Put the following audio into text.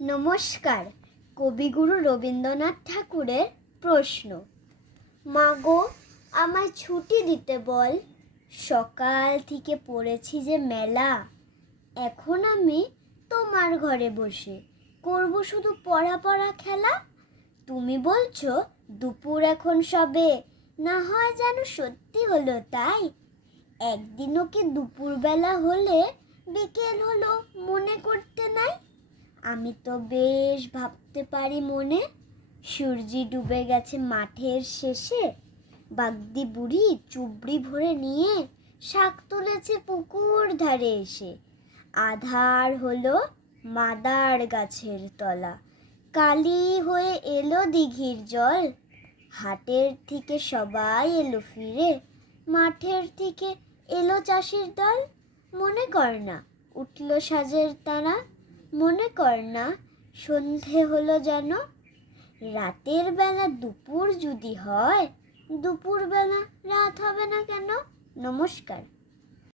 নমস্কার। কবিগুরু রবীন্দ্রনাথ ঠাকুরের প্রশ্ন। মাগো, আমায় ছুটি দিতে বল, সকাল থেকে পড়েছি যে মেলা। এখন আমি তোমার ঘরে বসে করব শুধু পড়া পড়া খেলা। তুমি বলছো দুপুর এখন সবে, না হয় যেন সত্যি হলো তাই। একদিনও কি দুপুরবেলা হলে বিকেল হলো মনে করতে নাই? আমি তো বেশ ভাবতে পারি মনে, সূর্যি ডুবে গেছে মাঠের শেষে। বাগদি বুড়ি চুবড়ি ভরে নিয়ে শাক তুলেছে পুকুর ধারে এসে। আধার হলো মাদার গাছের তলা, কালি হয়ে এলো দিঘির জল। হাটের থেকে সবাই এলো ফিরে, মাঠের থেকে এলো চাষির দল। মনে কর না উঠল সাজের তারা, মনে কর না সন্ধে হলো যেন। রাতের বেলা দুপুর যদি হয়, দুপুর বেলা রাত হবে না কেন? নমস্কার।